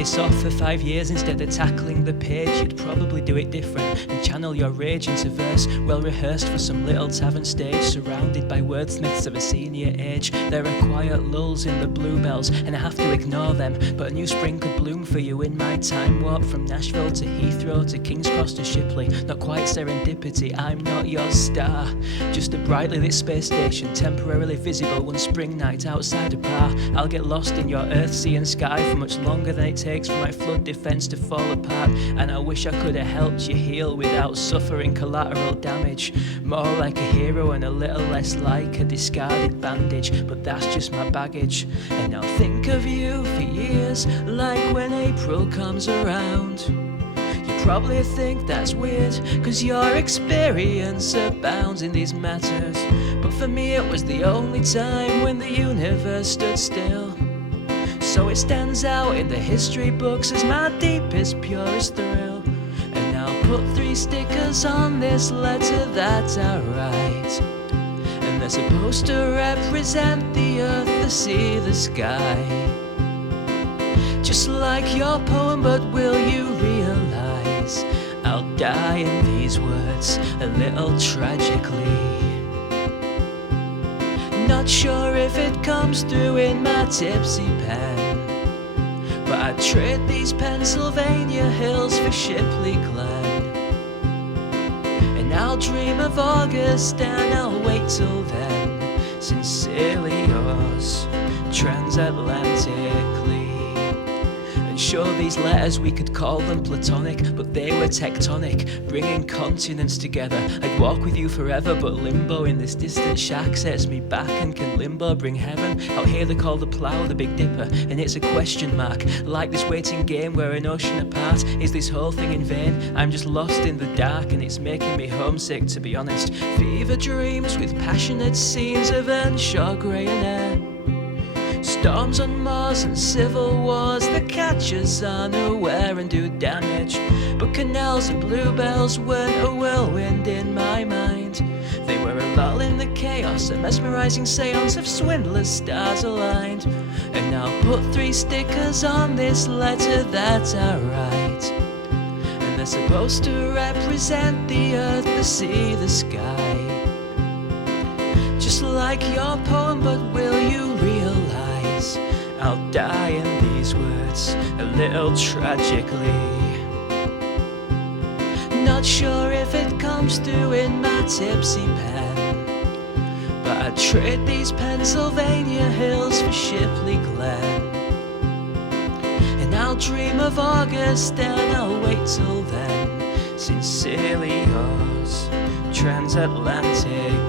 this off for 5 years instead of tackling the page, you'd probably do it different and channel your rage into verse, well rehearsed for some little tavern stage, surrounded by wordsmiths of a senior age. There are quiet lulls in the bluebells and I have to ignore them, but a new spring could bloom for you in my time warp from Nashville to Heathrow to King's Cross to Shipley. Not quite serendipity, I'm not your star, just a brightly lit space station, temporarily visible one spring night outside a bar. I'll get lost in your earth, sea and sky for much longer than it takes for my flood defense to fall apart, and I wish I could have helped you heal without suffering collateral damage. More like a hero and a little less like a discarded bandage, but that's just my baggage. And I'll think of you for years, like when April comes around. You probably think that's weird, cause your experience abounds in these matters, but for me it was the only time when the universe stood still. So it stands out in the history books as my deepest, purest thrill. And I'll put 3 stickers on this letter that I write, and they're supposed to represent the earth, the sea, the sky. Just like your poem, but will you realize I'll die in these words a little tragically. Not sure if it comes through in my tipsy pen, but I'd trade these Pennsylvania hills for Shipley Glen. And I'll dream of August and I'll wait till then. Sincerely yours, transatlantically. Sure, these letters, we could call them platonic, but they were tectonic, bringing continents together. I'd walk with you forever, but limbo in this distant shack sets me back. And can limbo bring heaven? Out here they call the plough the Big Dipper, and it's a question mark, like this waiting game where an ocean apart. Is this whole thing in vain? I'm just lost in the dark, and it's making me homesick, to be honest. Fever dreams with passionate scenes of Earnshaw, Grey and Air. Storms on Mars and civil wars that catch us unaware and do damage. But canals and bluebells weren't a whirlwind in my mind. They were a lull in the chaos, a mesmerizing seance of swindlers, stars aligned. And I'll put 3 stickers on this letter that I write, and they're supposed to represent the earth, the sea, the sky. Just like your poem, but will you realize I'll die in these words a little tragically. Not sure if it comes through in my tipsy pen, but I'd trade these Pennsylvania hills for Shipley Glen. And I'll dream of August and I'll wait till then. Sincerely yours, transatlantically.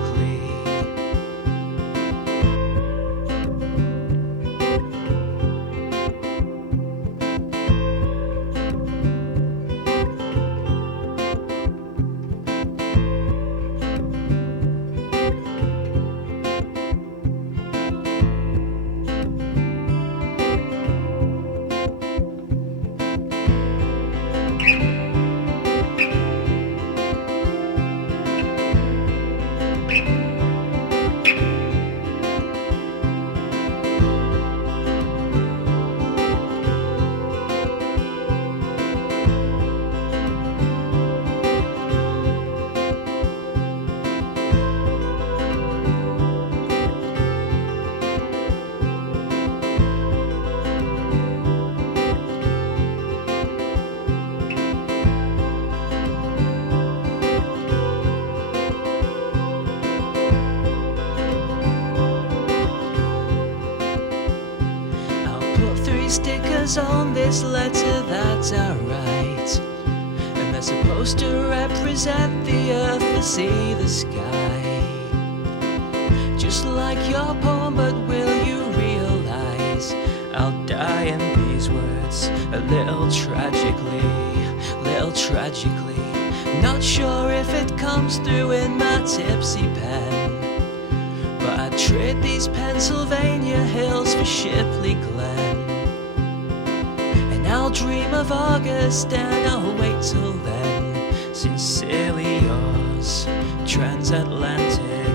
Stickers on this letter that I write, and they're supposed to represent the earth, the sea, the sky. Just like your poem, but will you realize I'll die in these words a little tragically, little tragically. Not sure if it comes through in my tipsy pen, but I'd trade these Pennsylvania hills for Shipley Glen. I'll dream of August and I'll wait till then. Sincerely yours, transatlantic.